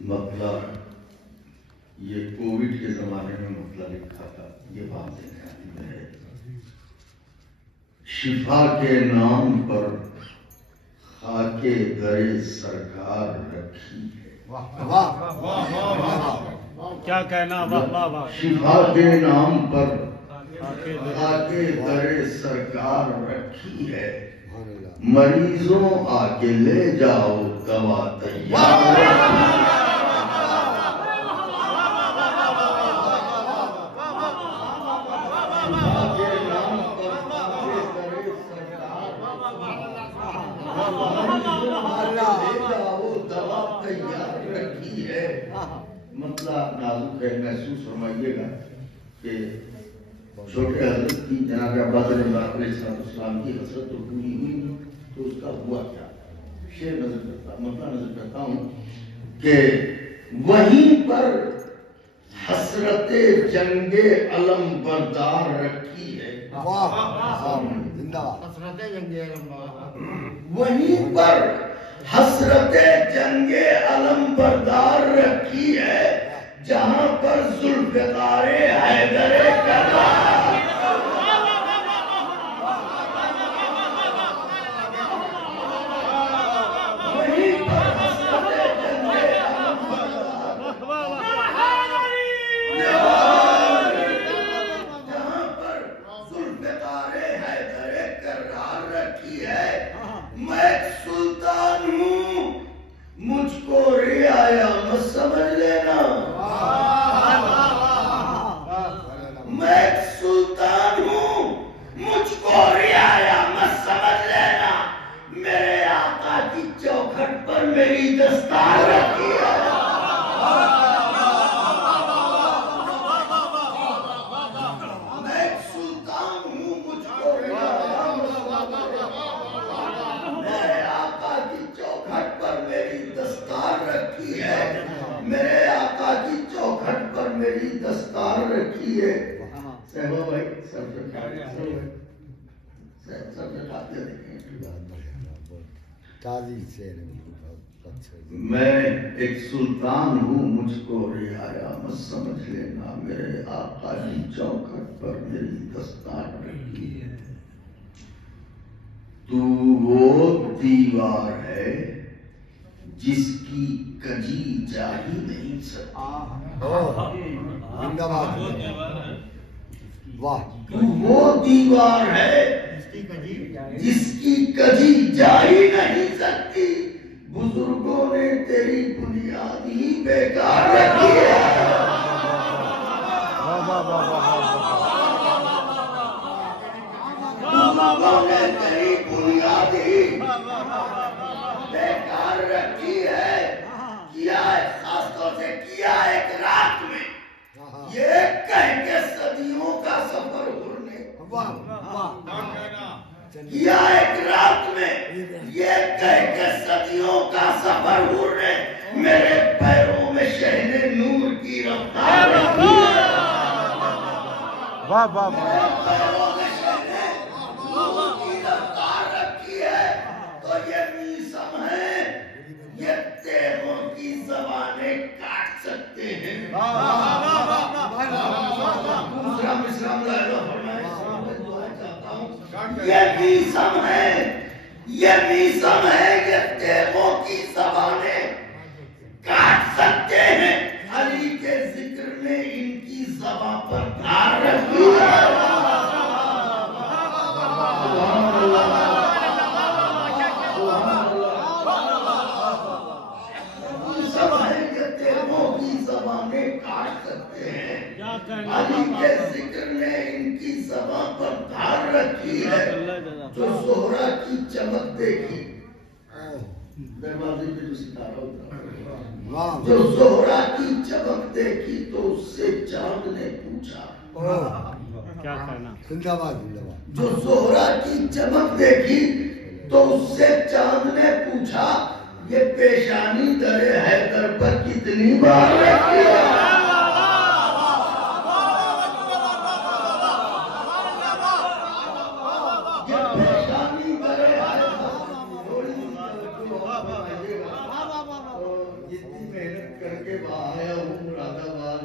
مطلب یہ کووڈ کے زمانے میں مطلب لکھا تھا، یہ بات ہے شفا کے نام پر خاکے در سرکار رکھی ہے۔ کیا کہنا، واہ واہ واہ۔ شفا کے نام پر خاکے در سرکار رکھی ہے، مریضوں آ کے لے جاؤ دوا تیار رکھی ہے۔ مسئلہ نازک ہے، محسوس فرمائیے گا کہ چھوٹے حضرت کی جناب عباس علیہ السلام کی حسرت تو پوری ہوئی تو اس کا ہوا کیا؟ شعر نظر کرتا ہوں کہ وہیں پر حسرت جنگ علم بردار رکھی ہے، وہیں پر حسرت جنگ علم بردار رکھی ہے، جہاں پر ذوالفقار حیدر کرار وہیں پر حسرت جنگ علم بردار جہاں پر ذوالفقار حیدر کرار رکھی ہے۔ میں ایک سلطان ہوں، مجھ کو رعایا مت سمجھ لینا، میں ایک سلطان ہوں، مجھ کو رعایا مت سمجھ لینا، میرے آقا کی چوکھٹ پر میری دستار رکھی ہے۔ میں ایک سلطان ہوں، مجھ کو رعایا مت سمجھ لینا، میرے آقا کی چوکھٹ پر میری دستار رکھی ہے، میرے آقا کی چوکھٹ پر میری دستار رکھی ہے۔ صحبہ بھائی سب سے کھاتے دیکھیں، میں ایک سلطان ہوں، مجھ کو رعایا مت سمجھ لینا، میرے آقا کی چوکھٹ پر میری دستار رکھی ہے۔ تو وہ دیوار ہے جس کی کجی جا ہی نہیں سکتی، تو وہ دیوار ہے جس کی کجی جا ہی نہیں سکتی، بزرگوں نے تیری بنیاد ہی بیکار رکھی ہے۔ بزرگوں نے تیری بنیاد ہی بیکار رکھی ہے۔ کیا خاص طور سے کیا ایک رات میں یہ کہہ کے صدیوں کا سفر ہرنے، کیا ایک رات میں یہ کہہ کے صدیوں کا سفر ہرنے، میرے پیروں میں شہد نور کی رفتار رکھی ہے، واہ واہ میرے پیروں میں شہد نور کی رفتار رکھی ہے۔ تو یہ میسم ہے، یہ تیغوں کی زبانیں کاٹ سکتے ہیں۔ دوسرا مصرع ملاحظہ فرمائیں، دعا چاہتا ہوں، یہ میسم ہے، یہ میسم ہے، یہ تیغوں کی زبانیں کاٹ سکتے ہیں، علی کے ذکر نے ان کی زبان پر دھار رکھی ہے۔ کاٹ سکتے ہیں، علی کے ذکر نے ان کی زبان پر دھار رکھی ہے۔ جو زہرا کی چمک دیکھی، دروازے پہ جو ستارہ ہوتا، جو زہرا کی چمک دیکھی تو اس سے چاند نے پوچھا، کیا کہنا، جو زہرا کی چمک دیکھی تو اس سے چاند نے پوچھا، یہ پیشانی در حیدر پر کتنی بار رکھی ہے۔ یہ پیشانی در حیدر، جتنی محنت کر کے وہاں آیا ہوں مراد آباد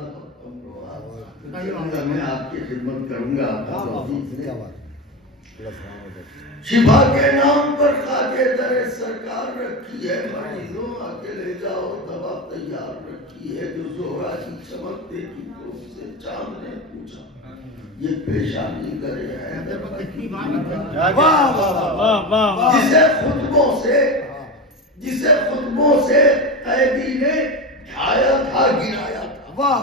میں آپ کی خدمت کروں گا. شفا کے نام پر خاکے در سرکار رکھی ہے, مریضوں آ کے لے جاؤ, دوا تیار رکھی ہے. جو زہرا کی چمک دیکھی تو اس سے چاند نے پوچھا یہ پیشانی کرے ہے جسے خطبوں سے قیدی نے ڈھایا تھا گرایا تھا,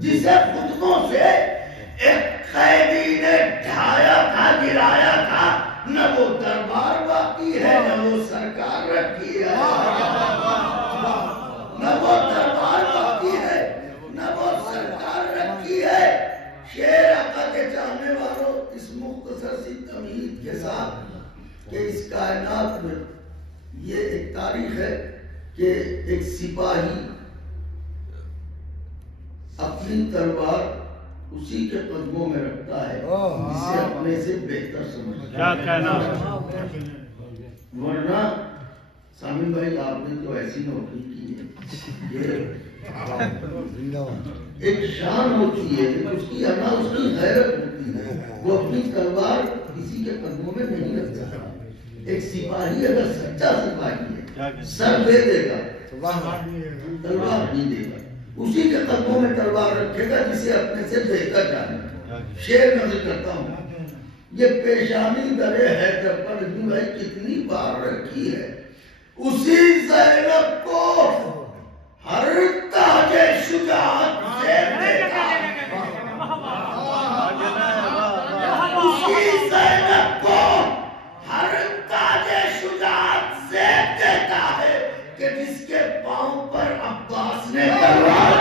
جسے خطبوں سے ایک قیدی نے ڈھایا تھا گرایا تھا, نہ وہ دربار باقی ہے نہ وہ سرکار رکھی ہے, نہ وہ دربار باقی ہے نہ وہ سرکار رکھی ہے. شیر آقا کے چاہنے والوں, اس مختصر سی تمہید کے ساتھ کہ اس کائنات میں یہ ایک تاریخ ہے کہ ایک سپاہی اپنی تلوار اسی کے قدموں میں رکھتا ہے جسے اپنے سے بہتر سمجھتا ہے. ورنہ سامع بھائی آپ نے تو ایسی نوکری کی ہے, یہ ایک شان ہوتی ہے, اس کی انا اس کی غیرت ہوتی ہے. وہ اپنی تلوار کسی کے قدموں میں نہیں رکھتا. ایک سپاہی اگر سچا سپاہی ہے سر دے دے گا, تلوار نہیں دے گا. اسی کے قدموں میں تلوار رکھے گا جسے اپنے سے بہتر جانے. شعر نظر کرتا ہوں, یہ پیشانی درے حیدر پر جو ہے کتنی بار رکھی ہے, اسی زینب کو ہر تاج شجاعت سے دیتا ہے, اسی زینب کو ہر تاج شجاعت سے دیتا ہے کہ جس کے پاؤں پر عباس نے تلوار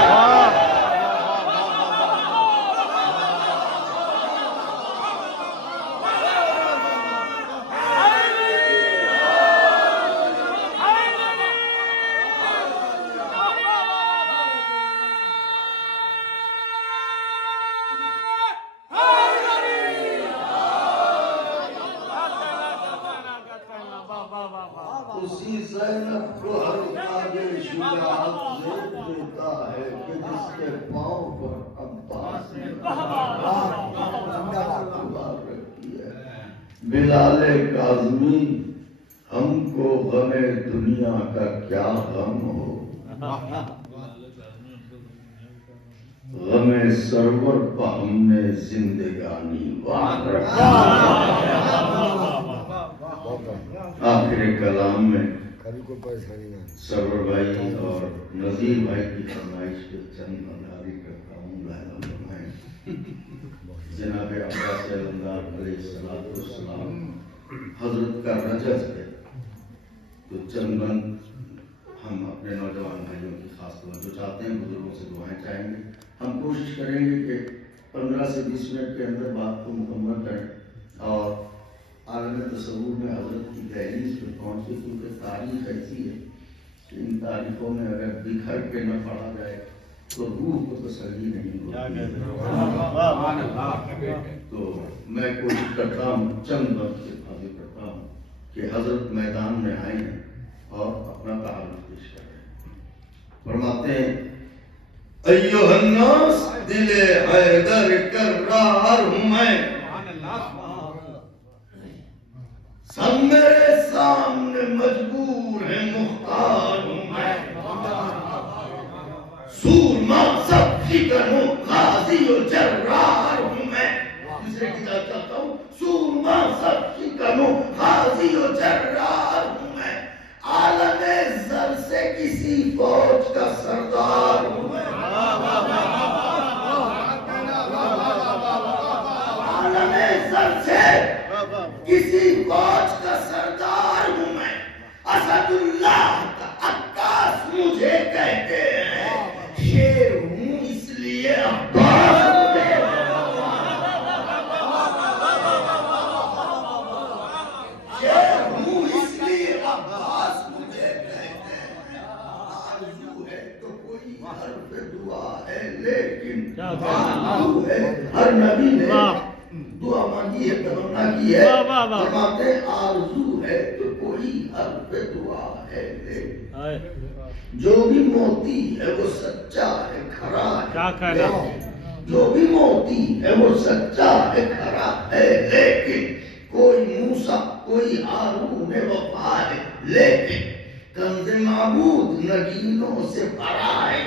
اسی زینب کو ہر تاج شجاعت سے دیتا ہے کہ جس کے پاؤں پر عباس نے تلوار رکھی ہے. بلال کاظمی ہم کو غم دنیا کا کیا غم ہو, غم سرور پہ ہم نے زندگانی وار رکھا. آخر کلام میں سرور بھائی اور نذیر بھائی کی فرمائش کے چند منداری کرتا ہوں. لائنہ فرمائیں. جناب عباس علمدار علیہ السلام حضرت کا رجز ہے, تو چند بند ہم اپنے نوجوان بھائیوں کی خاص توجہ چاہتے ہیں, بزرگوں سے دعائیں چاہیں گے. ہم کوشش کریں گے کہ 15 سے 20 منٹ کے اندر بات کو مکمل کریں اور عالم تصور میں حضرت کی دہلیز پہ پہنچے, کیونکہ تاریخ ایسی ہے کہ ان تاریخوں میں اگر بکھر کے نہ پڑھا جائے تو روح کو تسلی نہیں ہوتی. تو میں کوشش کرتا ہوں چند وقت سے حاضر کرتا ہوں کہ حضرت میدان میں آئے ہیں اور اپنا تعارف پیش کر رہے ہیں. فرماتے ہیں ایھا الناس دل حیدر کرار ہوں میں, سب میرے سامنے مجبور ہے مختار ہوں میں, سورما سب فکر ہوں غازی و جرار ہوں میں. دوسرے کتاب چاہتا ہوں, سورما سب فکر ہوں غازی و جرار ہوں میں, عالم زر سے کسی فوج کا سردار ہوں میں, عالم زر سے کسی فوج کا سردار ہوں میں, اسد اللہ کا عکاس مجھے کہتے ہیں, شیر ہوں اس لیے عباس مجھے, شیر ہوں اس لیے عباس مجھے کہتے ہیں. آرزو ہے تو کوئی حرف دعا ہے, لیکن آرزو ہے ہر نبی نے دعا مانگی ہے, تمنا کی ہے. فرماتے آرزو ہے تو کوئی حرف دعا ہے, لیکن جو بھی موتی ہے وہ سچا ہے کھرا ہے. کیا کہنا؟ جو بھی موتی ہے وہ سچا ہے کھرا ہے، لیکن کوئی موسیٰ کوئی ہارون وفا ہے، لیکن کنز معبود نگینوں سے بھرا ہے.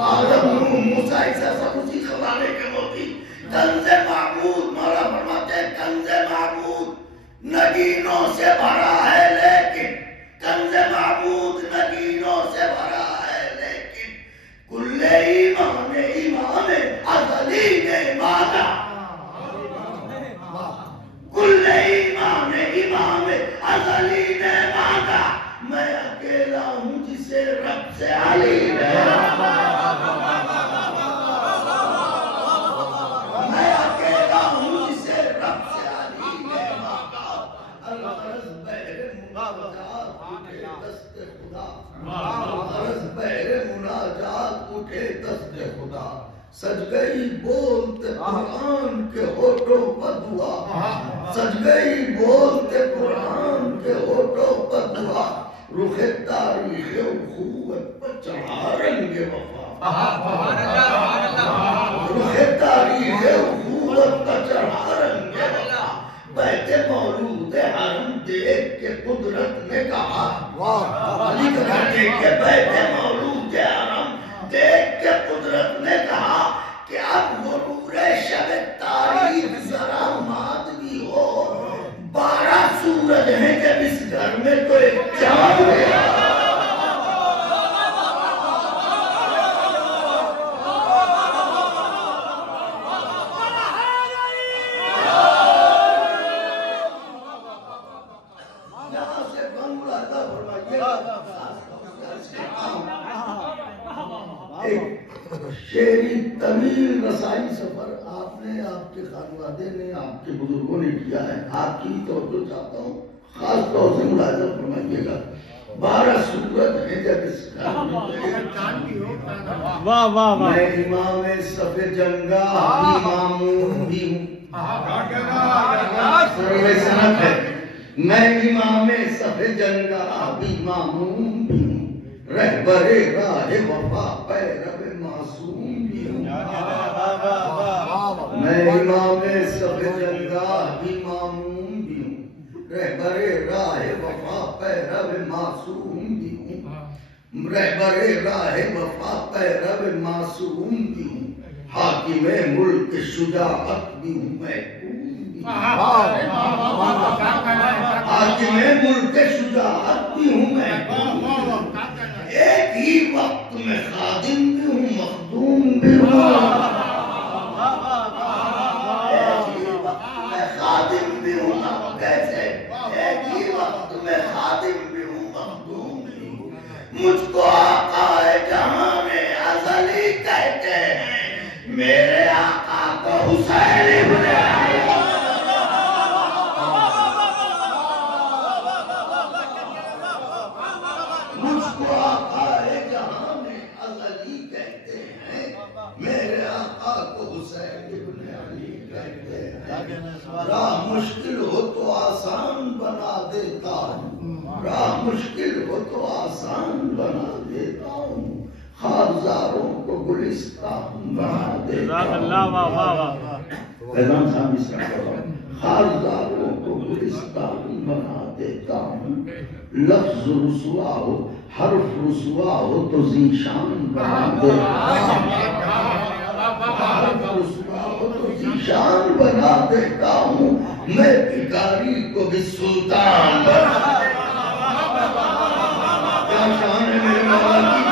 آدم نوح موسیٰ عیسیٰ سب اسی زمانے کے موتی. کنز معبود مولا فرماتے ہیں کنز معبود نگینوں سے بھرا ہے، لیکن کنز معبود نگینوں سے بھرا ہے، لیکن کل ایمان ازلی نے مانگا. کل ایمان ازلی نے مانگا. میں اکیلا ہوں جسے رب سے علی نے میں اکیلا ہوں جسے رب سے علی نے مانگا. الغرض بہر مناجات اٹھے دست خدا. الغرض بہر مناجات اٹھے دست خدا. سج گئی بولتے قرآن کے ہوٹوں پر دعا. سج گئی بولتے قرآن کے ہوٹوں پر دعا. رخ تاریخ اخوت پر چڑھا رنگ وفا. رخ تاریخ اخوت پر چڑھا رنگ وفا. بیت مولود حرم دیکھ کے قدرت نے کہا. علی کا گھر دیکھ کے بیت مولود حرم دیکھ کے قدرت نے کہا کہ اب غرور شب تاریخ ذرا مات بھی ہو. 12 سورج ہیں جب اس گھر میں تو ایک چاند ہے. یہاں سے بنگلہ تھا ایک شیری طویل رسائی سفر آپ نے، آپ کے خانوادے نے، آپ کے بزرگوں نے کیا ہے. آپ کی توجہ چاہتا ہوں، خاص طور سے ملاحظہ فرمائیے گا. 12 سورت ہیں جب اس گھر میں. واہ واہ واہ. میں امام صف جنگاہ بھی مامون بھی ہوں. سروے سنت ہے. میں امام صف جنگاہ بھی مامون بھی ہوں. رہبر راہ وفا پیرو معصوم بھی ہوں. میں امام صف جنگاہ بھی مامون بھی ہوں. رہبر راہ وفا پیرو معصوم بھی ہوں. رہبر راہ وفا پیرو معصوم بھی ہوں. حاکم ملک شجاعت بھی ہوں. محکوم بھی ہوں. حاکم ملک شجاعت بھی ہوں. محکوم بھی ہوں. ایک ہی وقت میں خادم بھی ہوں، مخدوم بھی ہوں. ایک ہی وقت میں خادم بھی ہوں. کیسے؟ ایک ہی وقت میں خادم بھی ہوں، مخدوم بھی ہوں. مجھ کو آقا جہاں ازلی کہتے ہیں. میرے آقا کو حسین ابن علی. مجھ کو آقا جہاں میں ازلی کہتے ہیں. میرے آقا کو حسین ابن علی کہتے ہیں. راہ مشکل ہو تو آسان بنا دیتا ہوں. راہ مشکل ہو تو آسان بنا دیتا ہوں. خارزاروں کو گلستان بنا دیتا ہوں. اللہ واہ واہ واہ. فیضان صاحب اس طرح خارزاروں کو گلستان بنا دیتا ہوں. لفظ رسوا ہو، حرف رسوا ہو تو ذیشان بنا دیتا ہوں. حرف رسوا ہو تو ذیشان بنا دیتا ہوں. میں بھکاری کو بھی سلطان بنا دیتا ہوں. کیا شان ہے میرے مولا کی.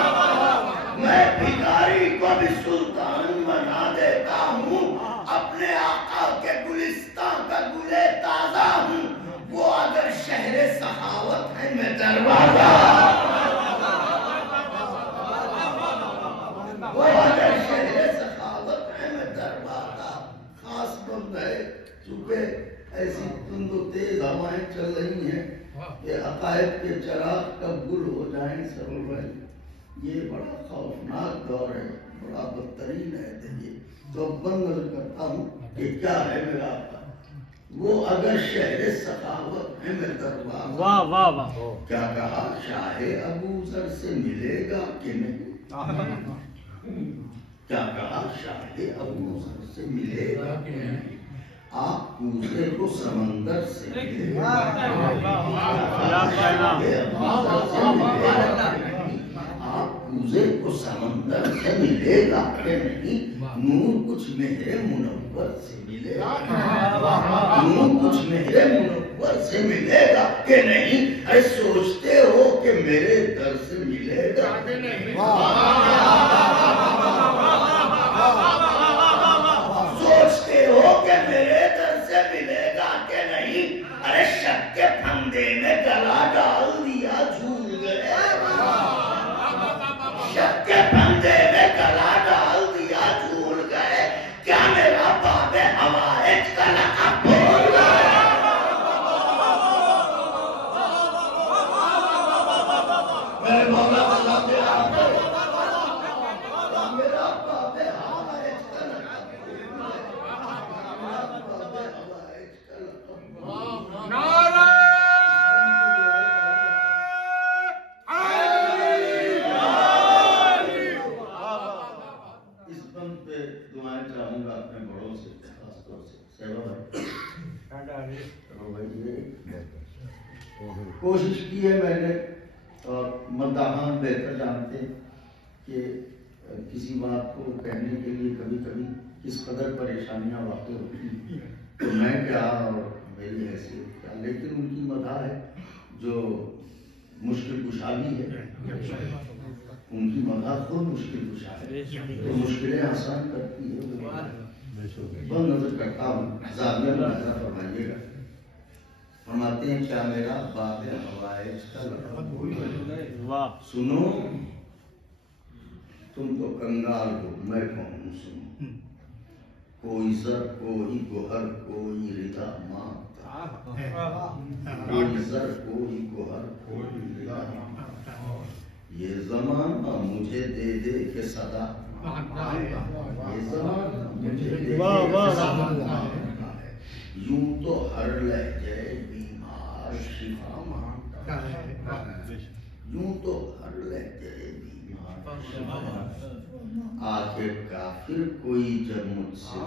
میں بھکاری کو بھی سلطان بنا دیتا ہوں. اپنے آقا کے گلستان کا گلے تازہ ہوں. وہ اگر شہر سخاوت ہے میں دروازہ. وہ اگر شہر سخاوت ہے میں دروازہ. خاص بند ہے چونکہ ایسی تند و تیز ہوائیں چل رہی ہیں کہ عقائد کے چراغ کب گل ہو جائیں سرور بھائی. یہ بڑا خوفناک دور ہے، بڑا بدترین ہے. دیکھیے تو اب بند نظر کرتا ہوں کہ کیا ہے میرا آقا. وہ اگر شہر سخاوت ہے میں دربار واہ واہ واہ کیا کہا شاہ ابو ذر سے ملے گا کہ نہیں کیا کہا شاہ ابو ذر سے ملے گا کہ نہیں آپ کوزے کو سمندر سے ملے گا آپ کوزے کو سمندر سے ملے گا کہ نہیں نور کچھ مہر منور سے ملے گا نور کچھ مہر منور سے ملے گا کہ نہیں اے سوچتے ہو کہ میرے در سے ملے گا کہ نہیں سوچتے ہو کہ میرے در سے ملے گا کہ نہیں ارے شک کے پھندے میں گلا ڈال دیا جھول گئے شک کے پھندے میں گلا ڈال دیا جھول گئے کیا میرا باب حوائج کا لقب بھول گئے میرے مولا اللہ پہ آپ میرا باب حوائج کا لقب بھول گئے نعرہ اس بند پہ دعائیں چاہوں گا اپنے بڑوں سے خاص طور سے سیوا بھائی کوشش کی ہے میں نے اور مداحان بہتر جانتے کہ کسی بات کو کہنے کے لیے کبھی کبھی کس قدر پریشانیاں واقع ہوتی ہیں تو میں کیا اور میری حیثیت کیا لیکن ان کی مداح ہے جو مشکل کشا بھی ہے ان کی مداح خود مشکل کشا ہے تو مشکلیں آسان کرتی ہے بند نظر کرتا ہوں زاویہ میں نظر فرمائیے گا فرماتے ہیں کیا میرا باب حوائج کا لقب بھول گئے واہ سنو تم تو کنگال ہو میں کون ہوں سنو کوئی زر کوئی گوہر کوئی ردا مانگتا کوئی زر کوئی گوہر کوئی ردا مانگتا یہ زمانہ مجھے دے دے کے صدا یہ زمانہ مجھے دے دے کے صدا یوں تو ہر لہجے بیمار شفا مانگتا ہے یوں تو ہر لہجے بیمار شفا مانگتا ہے آخر کافر کوئی جب مجھ سے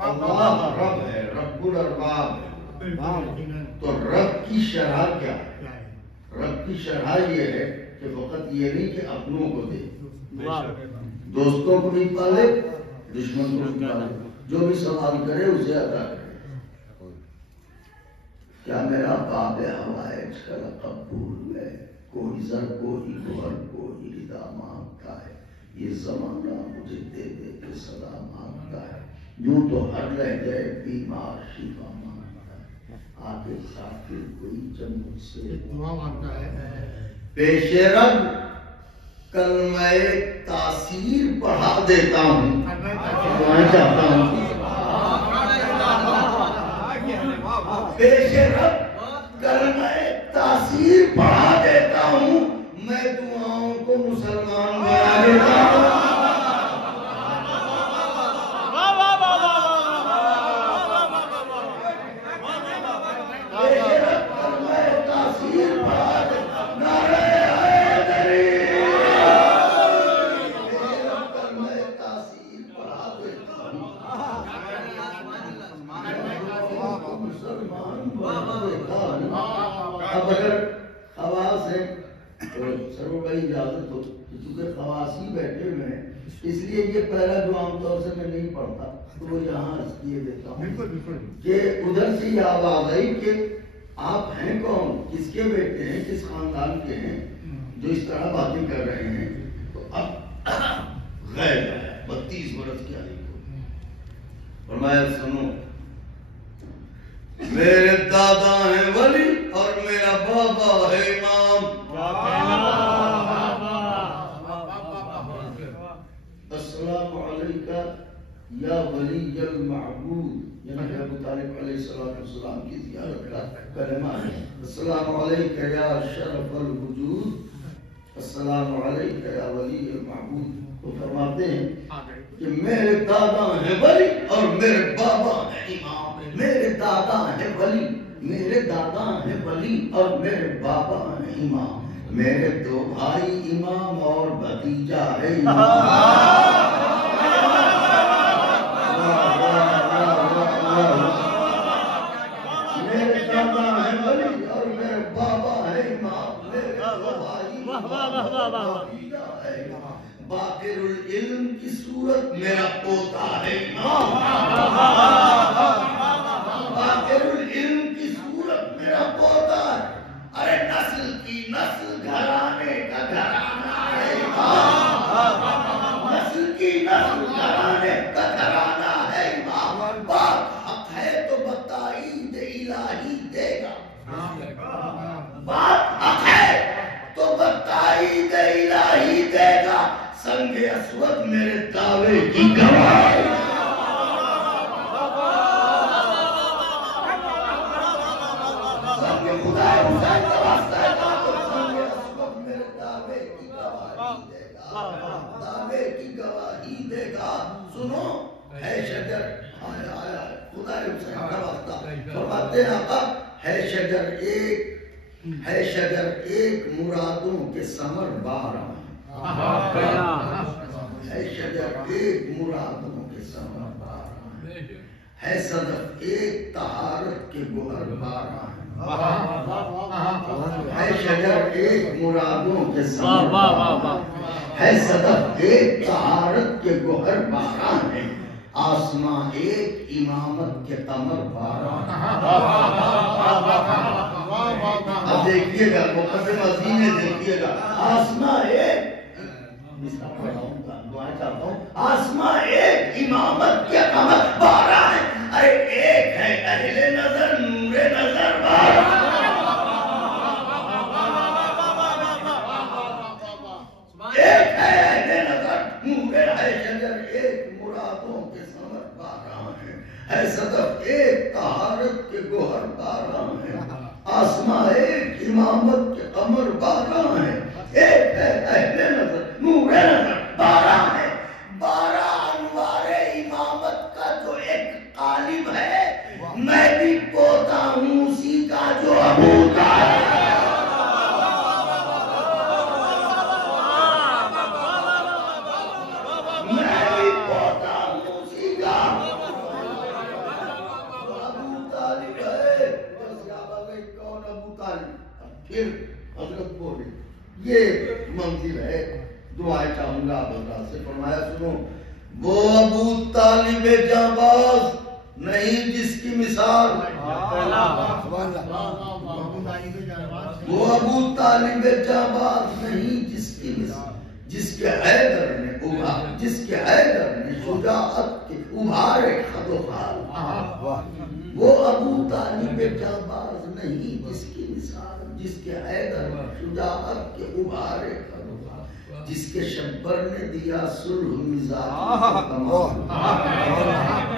اللہ رب ہے رب الارباب ہے تو رب کی شرح کیا ہے رب کی شرح یہ ہے کہ فقط یہ نہیں کہ اپنوں کو دے دوستوں کو بھی پالے دشمن کو بھی پالے جو بھی سوال کرے اسے عطا کرے کیا میرا باب حوائج کا لقب بھول گئے کوئی زر کوئی گوہر کوئی ردا مانگتا ہے یہ زمانہ مجھے دے دے کے صدا مانگتا ہے یوں تو ہر لہجے بیمار شفا مانگتا ہے آگے کافر کوئی جب مجھ سے دعا مانگتا ہے پیش رب کلمہ تاثیر پڑھا دیتا ہوں دعائیں چاہتا ہوں پیش رب کلمہ تاثیر پڑھا دیتا ہوں میں دعاؤں کو مسلمان بنا دیتا ہوں پیش رب کلمہ تاثیر پڑھا دیتا ہوں نعرہ حیدری پیش رب کلمہ تاثیر پڑھا دیتا ہوں مسلمان بنا دیتا ہوں اب اگر خواص ہے تو سرور بھائی اجازت ہو چونکہ خواصی بیٹھے ہوئے ہیں اس لیے یہ پہلا جو عام طور سے میں نہیں پڑھتا تو وہ یہاں عرض کیے دیتا ہوں کہ ادھر سے یہ آواز آئی کہ آپ ہیں کون کس کے بیٹے ہیں کس خاندان کے ہیں جو اس طرح باتیں کر رہے ہیں تو اب غیر 32 برس کی علی کو فرمایا سنو میرے دادا ہیں ولی اور میرا بابا ہے امام السلام علیکہ یا ولی المعبود یعنی ابو طالب علیہ السلام کی زیارت کا کلمہ ہے السلام علیکہ یا شرف الوجود السلام علیکہ یا ولی المعبود تو فرماتے ہیں کہ میرے دادا ہیں ولی اور میرے بابا ہیں امام. میرے دادا ہیں ولی، میرے دادا ہیں ولی اور میرے بابا ہیں امام. میرے دو بھائی امام اور بھتیجا ہے امام. میرے دادا ہیں ولی اور میرے بابا ہے امام. میرے دو بھائی بھتیجا ہے امام. باقر العلم کی صورت میرا پوتا ہے امام. باقر العلم کی صورت میرا پوتا ہے. ارے نسل کی نسل گھرانے کا گھرانہ ہے امام. نسل کی نسل گھرانے کا گھرانہ ہے امام. بات حق ہے تو بتائید الہی دے گا. بات حق ہے تو بتائید الہی دے گا. سنگ اسود میرے دعوے کی گواہ. سنگ خدا حسین کا واسطہ ہے تو سنگ اسود میرے دعوے کی گواہی دے گا. دعوے کی گواہی دے گا. سنو ہے شجر آیا آیا خدا حسین کا واسطہ فرماتے ہیں آقا ہے شجر ایک مرادوں کے ثمر 12 ہے. شجر ایک مرادوں کے ثمر 12 ہے. صدف ایک طہارت کے گوہر 12 ہے. شجر ایک مرادوں کے ثمر 12 ہے. صدف ایک طہارت کے گوہر 12 ہے. آسماں ایک امامت کے قمر 12. اب دیکھیے گا مقدم عظیم دیکھیے گا. آسماں ایک آسماں ایک امامت کے قمر 12 ہے. ارے ایک ہے اہل نظر نور نظر 12. ایک ہے اہل نظر نور ہے. شجر ایک مرادوں کے ثمر 12 ہے. صدف ایک طہارت کے گوہر 12 ہے. آسماں ایک امامت کے قمر 12 ہے. ایک ہے اہل نظر نور نظر 12 ہے. 12 انوار امامت کا جو ایک قالب ہے میں بھی پوتا ہوں اسی کا جو ابو طالب ہے. میں بھی پوتا ہوں اسی کا ابو طالب ہے. کون ابو طالب؟ پھر حضرت بولے یہ منزل ہے. دعائیں چاہوں گا حضرت سے. فرمایا سنو وہ ابو طالب جانباز نہیں جس کی مثال. وہ ابو طالب جانباز نہیں جس کی مثال. جس کے حیدر نے شجاعت کے ابھارے خد و خال. وہ ابو طالب جانباز نہیں جس کی مثال. جس کے حیدر نے شجاعت کے ابھارے خد و خال. جس کے شبر نے دیا صلح مزاجی کو کمال.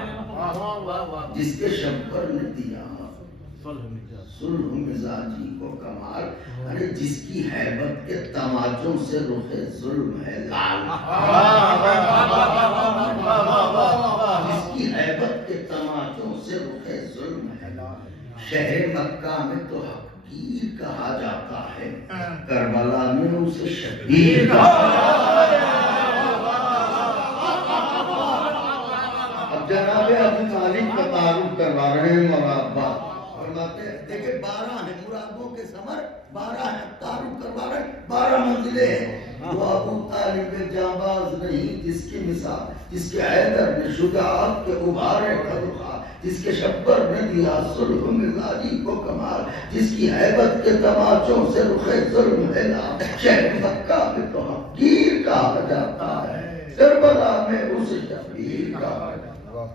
جس کے شبر نے دیا صلح مزاجی کو کمال. ارے جس کی حیبت کے تماچوں سے رخ ظلم ہے لال. جس کی حیبت کے تماچوں سے رخ ظلم ہے لال. شہر مکہ میں تو حقیر کہا جاتا ہے. کربلا میں اسے شبیر کہا جاتا ہے. اب جناب ابو طالب کا تعارف کروا رہے ہیں مرابع. دیکھیں 12 ہیں مرادوں کے ثمر 12 ہیں. تعارف کروا رہے ہیں 12 منزلیں ہیں. وہ ابو طالب جانباز نہیں جس کی مثال. جس کے حیدر نے شجاعت کے ابھارے خد و خال. جس کے شبر نے دیا صلح مزاجی کو کمال. جس کی حیبت کے تماچوں سے رخ ظلم ہے لال. شہر مکہ میں تو حقیر کہا جاتا ہے. کربلا میں اسے شبیر کہا جاتا ہے.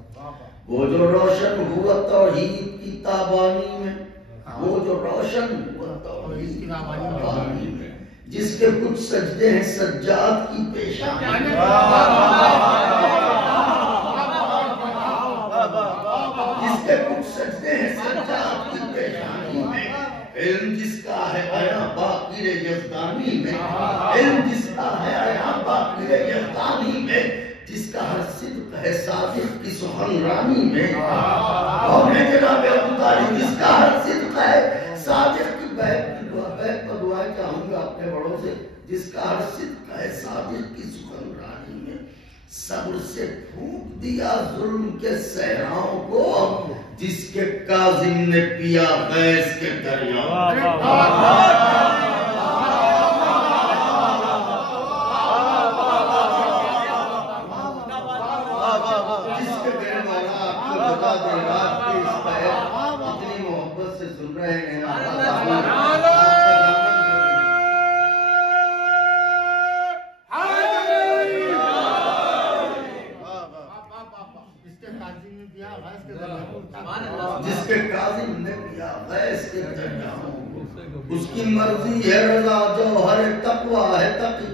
وہ جو روشن ہوا توحید کی تابانی میں. وہ جو روشن ہوا توحید کی تابانی میں. جس کے کچھ سجدے ہیں سجاد کی پیشانی. جس کے کچھ سجدے ہیں سجاد کی پیشانی میں. علم جس کا ہے آیا باقی یزدانی میں. علم جس کا ہے عیاں باقی ہے یقینی میں، جس کا ہر صدق ہے صادق کی سخنرانی میں، اور میں جناب ابو طالب جس کا ہر صدق ہے صادق کی بیعت پر دعائیں چاہوں گا اپنے بڑوں سے، جس کا ہر صدق ہے صادق کی سخنرانی میں، صبر سے پھونک دیا ظلم کے صحراؤں کو، جس کے کاظم نے پیا غیث کے دریاؤں جس کے میرے مولا آپ کو بتا دے رات کے اس پہر اتنی محبت سے سن رہے ہیں جس کے قاضی نے پیا غیث کے دریاؤں کو، اس کی مرضی ہے رضا جوہر تقویٰ ہے تقی،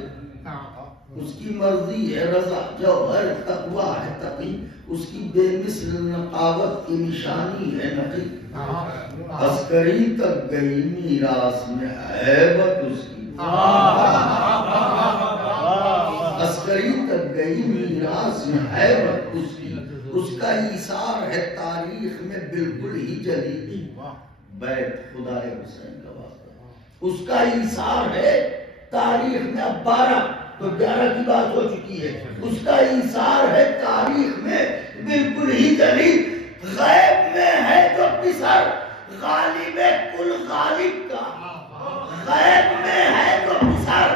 اس کی مرضی ہے رضا جوہر تقویٰ ہے تقی، اس کی بے مثل نقاوت کی نشانی ہے نقی، عسکری تک گئی میراث میں عیبت اس کی، عسکری تک گئی میراث میں عیبت اس کی، اس کا ایثار ہے تاریخ میں بالکل ہی جلی، بیت خدا حسین کا واسطہ، اس کا ایثار ہے تاریخ میں، اب 12 تو 11 کی بات ہو چکی ہے، اس کا ایثار ہے تاریخ میں بالکل ہی جلی، غیب میں ہے جو پسر غالب کل غالب کا، غیب میں ہے جو پسر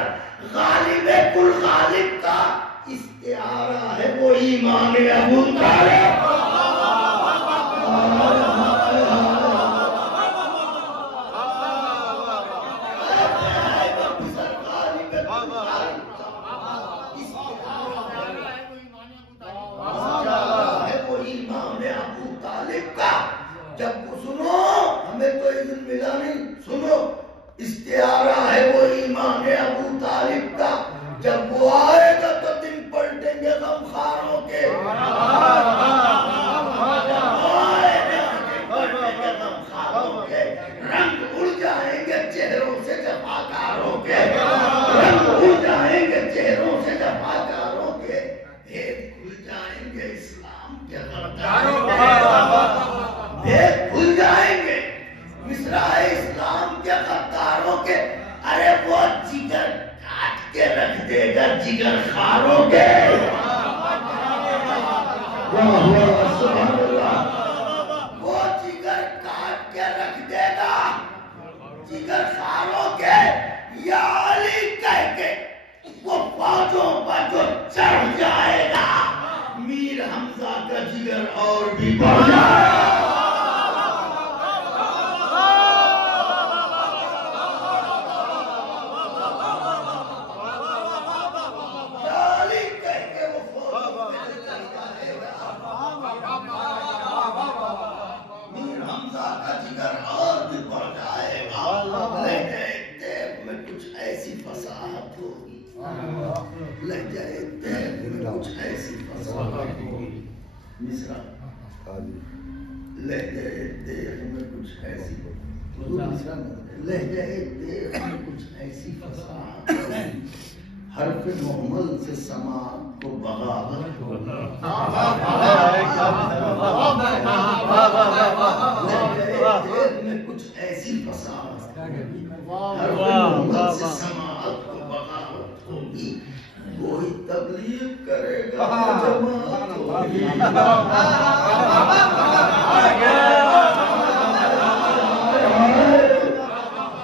غالب کل غالب کا، استعارہ ہے وہ ایمان ابو طالب، جب سنو ہمیں تو اذن ملا نہیں، سنو استعارہ ہے وہ ایمان ابو طالب کا، جب وہ آئے گا تو دن پلٹیں گے غمخاروں کے، رنگ اڑ جائیں گے چہروں سے جفاکاروں کے، رنگ اڑ جائیں گے چہروں سے جفاکاروں کے، بھید کھل جائیں گے اسلام کے غداروں کے، بھید کھل جائیں گے مصرع اسلام کے غداروں کے، ارے وہ جگر کاٹ کے رکھ دے گا جگر خاروں کے، سبحان اللہ، وہ جگر کاٹ کے رکھ دے گا جگر خاروں کے، یا علی کہہ کے وہ فوجوں پر جو چڑھ جائے گا، میر حمزہ کا جگر اور بھی بڑھ جائے گا، لہجہ تیغ میں کچھ ایسی فصاحت ہوگی، مصرع لہجہ تیغ میں کچھ ایسی، لہجہ تیغ میں کچھ ایسی فصاحت ہوگی، حرف محمل سے سماعت کو بغاوت ہوگی، لہجہ تیغ میں کچھ ایسی فصاحت ہوگی، حرف محمل سے سماعت کو بغاوت ہوگی، کوئی تبلیغ کرے گا جماعت ہوگی،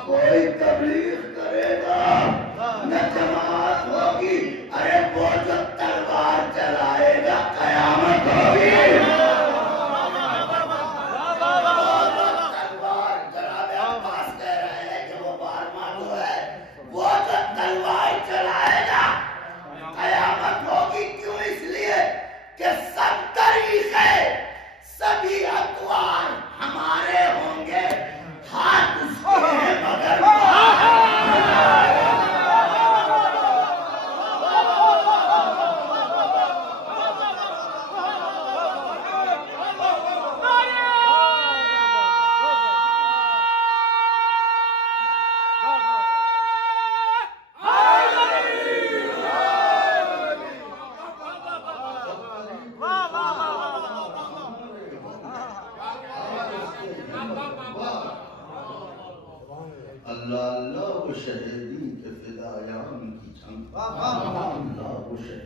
کوئی تبلیغ کرے گا نہ جماعت ہوگی، ارے وہ جو تلوار چلائے گا قیامت ہوگی، تلوار چلائے عباس کہہ رہے ہیں کہ وہ بارما جو ہے، وہ جو تلوار چلائے گا قیامت ہوگی، کیوں؟ اس لیے کہ سب طریقے سبھی اطوار ہمارے ہوں گے، ہاتھ اس کے ہیں مگر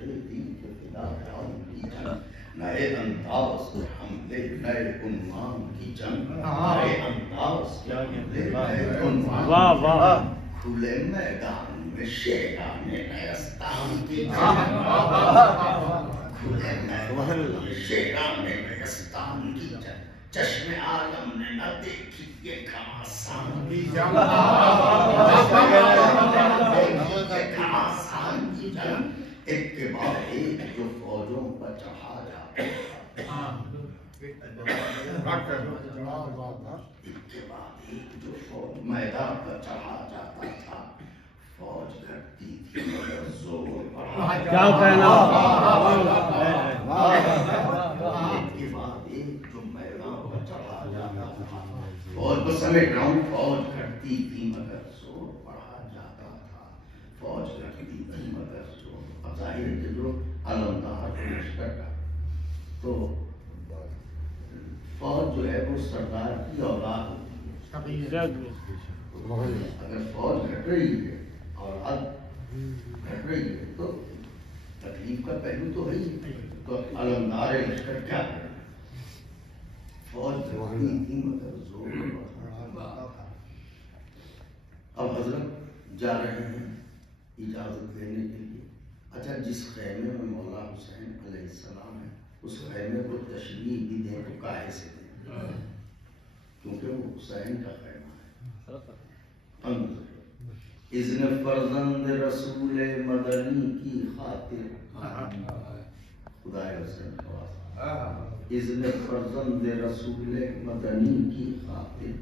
دین کے فدا خیال کی جنگ نئے انداز کے حملے نئے عنوان کی جنگ نئے انداز کے حملے نئے عنوان واہ واہ کھلے میدان میں شیران نیستان کی جنگ کھلے میدان میں شیران نیستان کی جنگ چشم عالم نے نہ دیکھی یہ گھماسان کی جنگ گھماسان کی جنگ ایک کے بعد ایک جو فوجوں پر چڑھا جاتا ایک کے بعد ایک جو فوج میدان پر چڑھا جاتا تھا فوج گھٹتی تھی مگر زور بڑھا کیا کہنا ایک کے بعد ایک جو میدان پر چڑھا جاتا تھا فوج کو سمیٹ رہا ہوں فوج گھٹتی تھی مگر زور بڑھا جاتا تھا فوج گھٹتی تھی مگر زور اب ظاہر ہے کہ جو علمدار لشکر کا تو فوج جو ہے وہ سردار کی اولاد ہوتی ہے اگر فوج گھٹ رہی ہے اولاد گھٹ رہی ہے تو تکلیف کا پہلو تو ہے تو علمدار لشکر کیا کرے فوج گھٹتی تھی مگر زور بڑھا تھا اب حضرت جا رہے ہیں اجازت لینے کے لیے اچھا جس خیمے میں مولا حسین علیہ السلام ہے اس خیمے کو تشریح بھی دیں تو کاہے سے دیں کیونکہ وہ حسین کا خیمہ ہے اذن فرزند رسول مدنی کی خاطر خدا حسین اذن فرزند رسول مدنی کی خاطر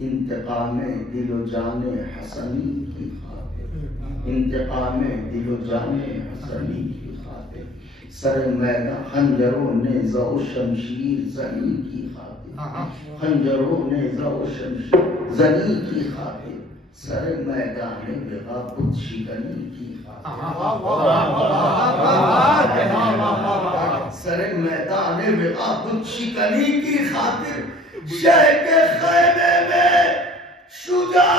انتقام دل و جان حسنی کی خاطر انتقام دل و جان حسنی کی خاطر سر میدان خنجروں نیزہ و شمشیر زنی کی خاطر خنجروں نیزہ و شمشیر زنی کی خاطر سر میدان بغا بت شکنی کی خاطر سر میدان بغا بت شکنی کی خاطر شہ کے خیمے میں شجاع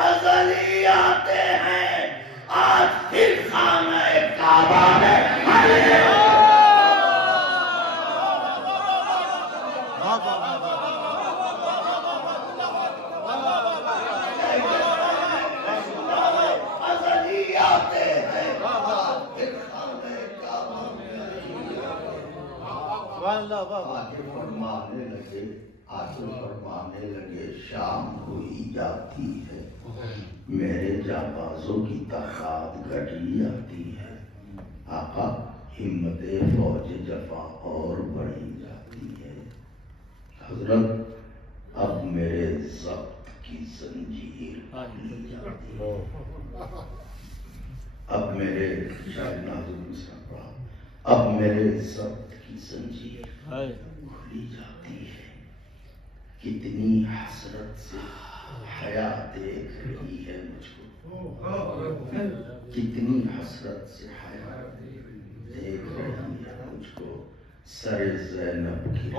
ازلی آتے ہیں آج پھر خانہ کعبہ میں ازلی آتے ہیں آج پھر خانہ کعبہ میں آگے فرمانے لگے آخر فرمانے لگے شام ہوئی جاتی ہے میرے جانبازوں کی تعداد گھٹی جاتی ہے آقا ہمت فوج جفا اور بڑھی جاتی ہے حضرت اب میرے ضبط کی زنجیر کھلی جاتی ہے اب میرے شاید نازل مصرع پڑھا اب میرے ضبط کی زنجیر کھلی جاتی ہے کتنی حسرت سے حیا دیکھ رہی ہے مجھ کو کتنی حسرت سے حیا دیکھ رہی ہے مجھ کو سر زینب کی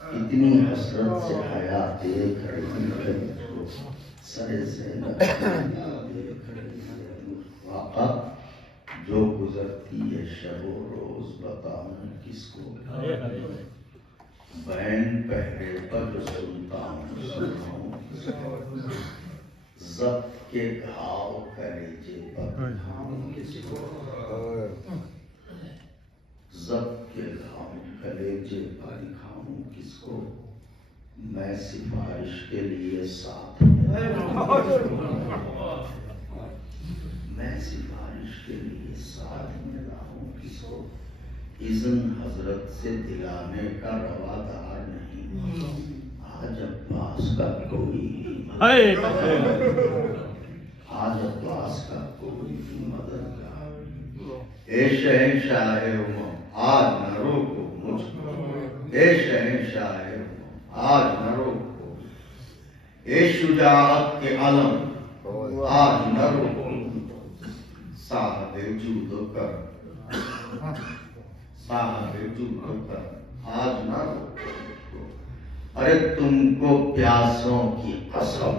کتنی حسرت سے حیا دیکھ رہی ہے مجھ کو سر زینب دیکھ رہی ہے واقع جو گزرتی ہے شب و روز بتاؤں کس کو بین پہرے پر جو سنتا ہوں سناؤں کس کو ضبط کے گھاؤ کلیجے پر دکھاؤں کس کو ضبط کے گھاؤ کلیجے پر دکھاؤں کس کو میں سفارش کے لیے ساتھ میں سفارش کے لیے ساتھ میں لاؤں کس کو اذن حضرت سے دلانے کا روادار نہیں آج عباس کا کوئی آج عباس کا کوئی مددگار اے شہنشاہ امم آج نہ روکو مجھ کو اے شہنشاہ امم آج نہ روکو اے شجاعت کے علم آج نہ روکو صاحب جود و کرم صاحب جود و کرم آج نہ روکو ارے تم کو پیاسوں کی قسم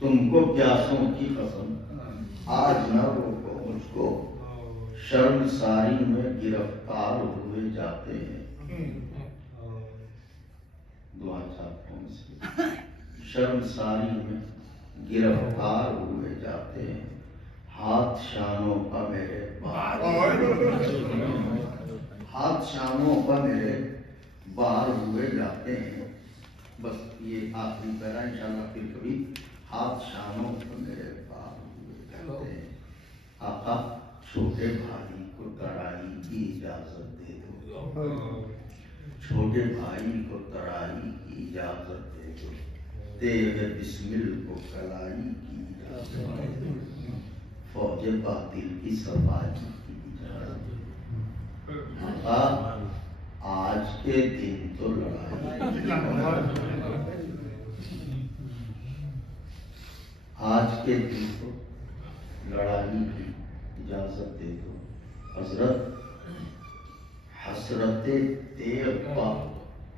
تم کو پیاسوں کی قسم آج نہ روکو مجھ کو، شرمساری میں گرفتار ہوئے جاتے ہیں۔ دعا چاہتا ہوں اس کی، شرمساری میں گرفتار ہوئے جاتے ہیں، ہاتھ شانوں کا میرے بار، ہاتھ شانوں کا میرے بار ہوئے جاتے ہیں۔ بس یہ آخری پیرا انشاءاللہ پھر کبھی، ہاتھ شانوں کا میرے بار ہوئے جاتے ہیں۔ آقا چھوٹے بھائی کو تڑائی کی اجازت دے دو، چھوٹے بھائی کو تڑائی کی اجازت دے دو، تیغ بسمل کو کلائی کی اجازت دے دو، فوج باطل کی سربازی کی اجازت دے دو۔ آقا آج کے دن تو لڑائی، آج کے دن تو لڑائی کی اجازت دے دو۔ حضرت حسرت تیغ پا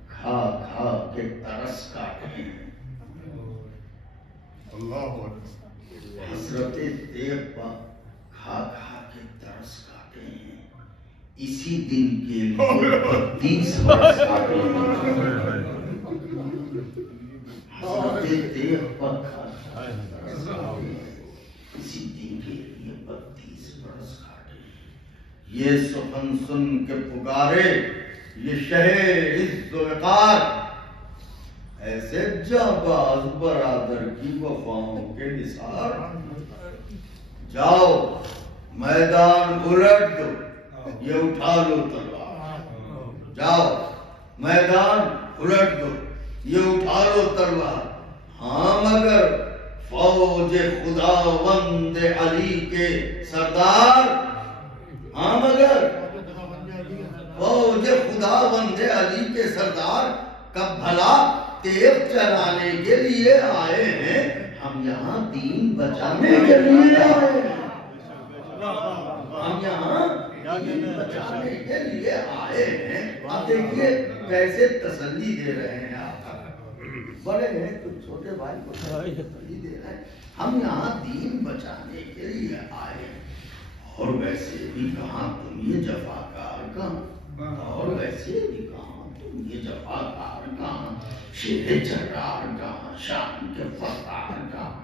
کھا کھا کے ترس کاٹے ہیں، حسرت تیغ پا کھا کھا کے ترس کاٹے ہیں، اسی دن کے لیے 32 برس کاٹے ہیں۔ حسرت تیغ پا کھا کھا کے ترس کاٹے ہیں، اسی دن کے لیے 32 برس کاٹے ہیں۔ یہ سخن سن کے پکارے یہ شہ عز و وقار، ایسے جانباز برادر کی وفاؤں کے نثار، جاؤ میدان الٹ دو یہ اٹھا لو تلوار، جاؤ میدان الٹ دو یہ اٹھا لو تلوار، ہاں مگر فوج خداوند علی کے سردار، ہاں مگر فوج خداوند علی کے سردار کب بھلا تیغ چلانے کے لیے آئے ہیں، ہم یہاں دین بچانے کے لیے آئے ہیں، ہم یہاں دین بچانے کے لیے آئے ہیں۔ آپ دیکھیے کیسے تسلی دے رہے ہیں، آپ بڑے ہیں تو چھوٹے بھائی کو تسلی دے رہے ہیں، ہم یہاں دین بچانے کے لیے آئے ہیں۔ اور ویسے بھی کہاں تم یہ جفاکار کہاں، اور ویسے بھی کہاں تم یہ جفاکار کہاں، شیر جرار کہاں، شام کے فقار کہاں،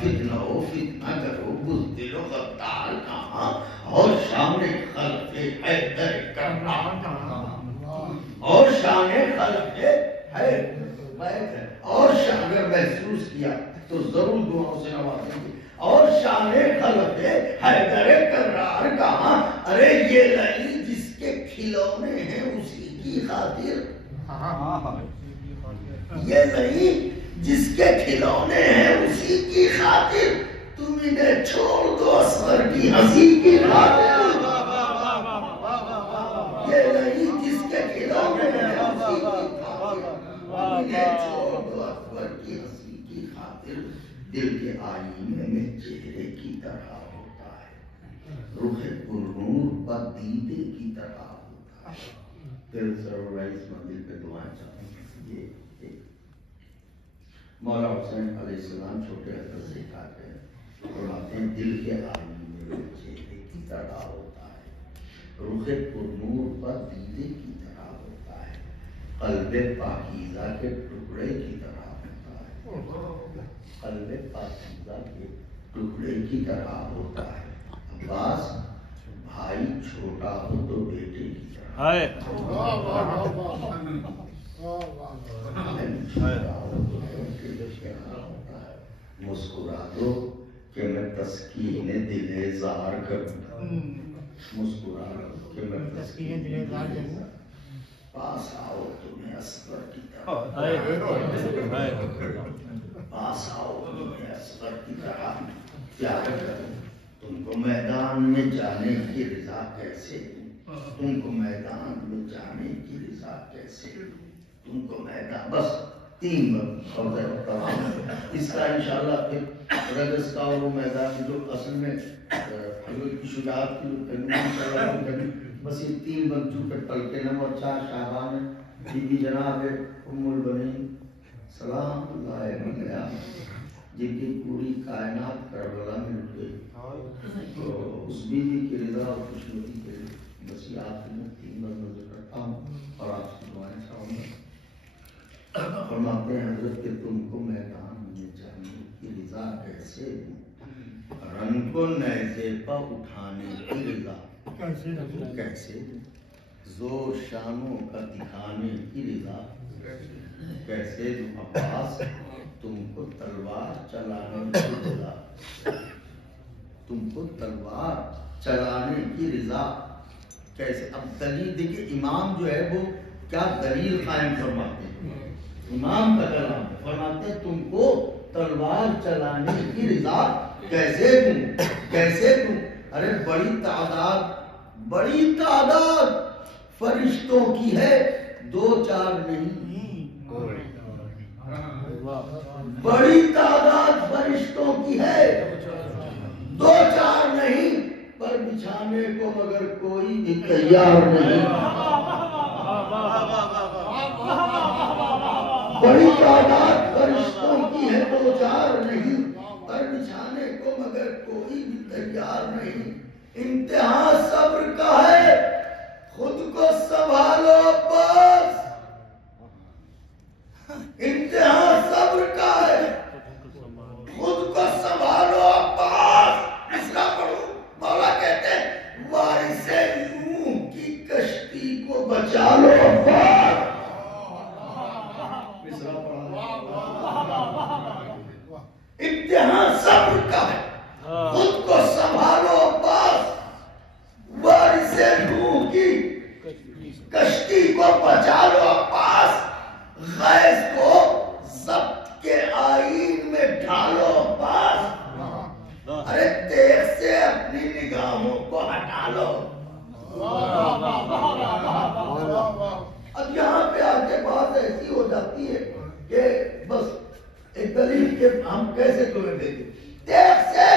فتنہ و فتنہ کرو بزدل و غدار کہاں، اور شان خلق حیدر کرار کہاں، اور شان خلق حیدر، اور شان اگر محسوس کیا تو ضرور دعاؤں سے نوازیں گے، اور شان خلق حیدر کرار کہاں، ارے یہ لئی جس کے کھلونے ہیں اسی کی خاطر، یہ نہیں جس کے کھلونے ہیں اسی کی خاطر، تم انہیں چھوڑ دو اصغر کی ہنسی کی خاطر، یہ نہیں جس کے کھلونے ہیں اسی کی خاطر، تم انہیں چھوڑ دو اصغر کی ہنسی کی خاطر۔ دل کے آئینے میں چہرے کی طرح ہوتا ہے، رخ پرنور پر دیدے کی طرح ہوتا ہے۔ دل سرور اس منزل پہ دعائیں چاہتے ہیں۔ مولا حسین علیہ السلام چھوٹے حضرت سے کہا کہ فرماتے ہیں دل کے آئینے میں چہرے کی طرح ہوتا ہے، رخ پرنور پر دیدے کی طرح ہوتا ہے، قلب پاکیزہ کے ٹکڑے کی طرح ہوتا ہے، قلب پاکیزہ کے ٹکڑے کی طرح ہوتا ہے۔ عباس بھائی چھوٹا ہو تو بیٹے کی طرح، مسکرا دو کہ میں تسکین دل زار کروں، مسکرا دو کہ میں تسکین دل زار کروں، پاس آؤ تمہیں اصغر کی طرح، پاس آؤ تمہیں اصغر کی طرح پیار کروں، تم کو میدان میں جانے کی رضا کیسے دوں، تم کو میدان میں جانے کی رضا کیسے دوں، تم کو میدان، بس 3 اور اس کا انشاءاللہ پھر رجس کا اور وہ میدان جو اصل میں حضرت کی شجاعت کی جو پہلو انشاءاللہ بس یہ 3 بندوں کے پلکے نمبر 4 شعبان بی بی جناب ام البنین سلام اللہ علیہ جن کی پوری کائنات کربلا میں لٹ گئی، تو اس بیوی کی رضا اور خوشنودی کے لیے بس یہ آخری میں 3 بار نظر کرتا ہوں اور آپ سے دعائیں چاہوں گا۔ فرماتے ہیں حضرت کہ تم کو میدان میں جانے کی رضا کیسے دوں، رن کو نیزے پا اٹھانے کی رضا کیسے دوں، زور شانوں کا دکھانے کی رضا کیسے دوں، عباس تم کو تلوار چلانے کی رضا، تم کو تلوار چلانے کی رضا کیسے۔ اب دلیل دیکھیں، امام جو ہے وہ کیا دلیل قائم فرماتے ہیں، امام کا کلام فرماتے ہیں تم کو تلوار چلانے کی رضا کیسے دوں، کیسے دوں۔ ارے بڑی تعداد فرشتوں کی ہے، 2-4 نہیں، بڑی تعداد فرشتوں کی ہے، 2-4 نہیں، پر بچھانے کو مگر کوئی بھی تیار نہیں۔ بڑی تعداد فرشتوں کی ہے، 2-4 نہیں، پر بچھانے کو مگر کوئی بھی تیار نہیں۔ امتحان صبر کا ہے، خود کو سنبھالو عباس، امتحان صبر کا ہے، خود کو سنبھالو عباس۔ مصرع پڑھو، مولا کہتے ہیں وارث نوح کی کشتی کو بچا لو عباس۔ مصرع پڑھا، امتحان صبر کا ہے، خود کو سنبھالو عباس، وارث نوح کی کشتی کو بچا لو عباس، غیظ کو ضبط کے آئین میں ڈھالو عباس، ارے دیکھ سے اپنی نگاہوں کو ہٹا لو۔ اب یہاں پہ آ کے بات ایسی ہو جاتی ہے کہ بس ایک دلیل کہ ہم کیسے تمہیں دیکھیں، دیکھ سے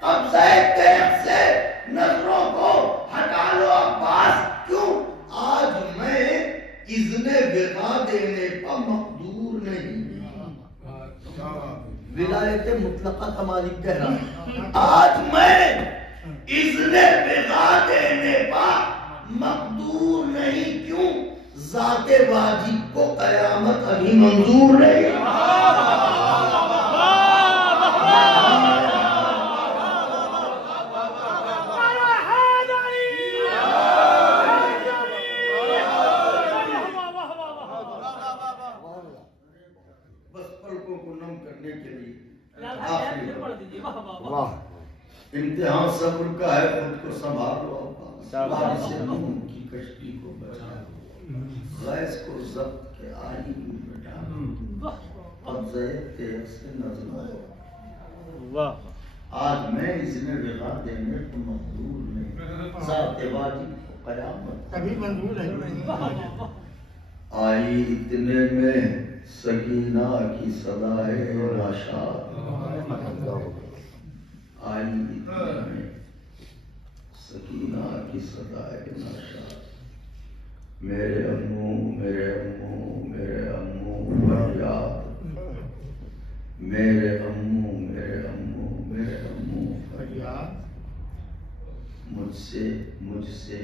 قبضہ دیکھ سے نظروں کو ہٹا لو عباس۔ کیوں؟ آج میں اذن وقا دینے پر مقدور نہیں، ولایت مطلقہ کا مالک کہہ رہا ہے، آج میں اذن وقا دینے پر مقدور نہیں۔ کیوں؟ ذات واجب کو قیامت ابھی منظور نہیں۔ امتحان صبر کا ہے، خود کو سنبھالو عباس، وارث نوح کی کشتی کو بچا لو، غیظ کو ضبط کے آئین میں ڈالو، قبضہ تیغ سے نظروں کو۔ آج میں اذن وقا دینے کو مقدور نہیں، ذات واجب کو قیامت ابھی منظور ہے۔ آئی اتنے میں سکینہ کی صدائے ناشاد، آئی اتنے میں سکینہ کی صدائے ناشاد، میرے امو میرے امو میرے امو فریاد، میرے امو میرے امو میرے امو فریاد، مجھ سے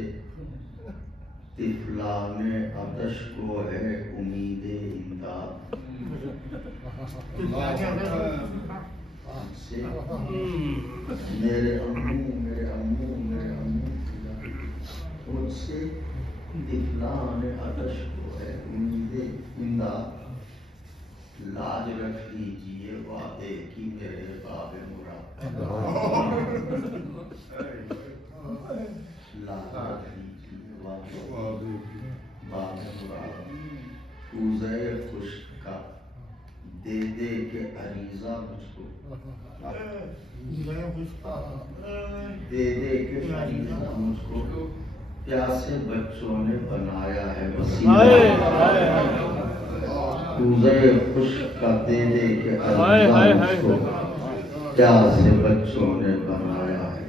طفلان عطش کو ہے امید امداد، میرے امو میرے امو میرے امو، مجھ سے طفلان عطش کو ہے امید امداد، لاج رکھ لیجیے وعدے کی میرے باب مراد، لاج رکھ لیجیے وعدے باب مراد، کوزہ خشک کا دے دے کے عریضہ مجھ کو، دے دے کے عریضہ مجھ کو، پیاسے بچوں نے بنایا ہے وسیلہ، کوزہ خشک کا دے دے کے عریضہ مجھ کو، پیاسے بچوں نے بنایا ہے۔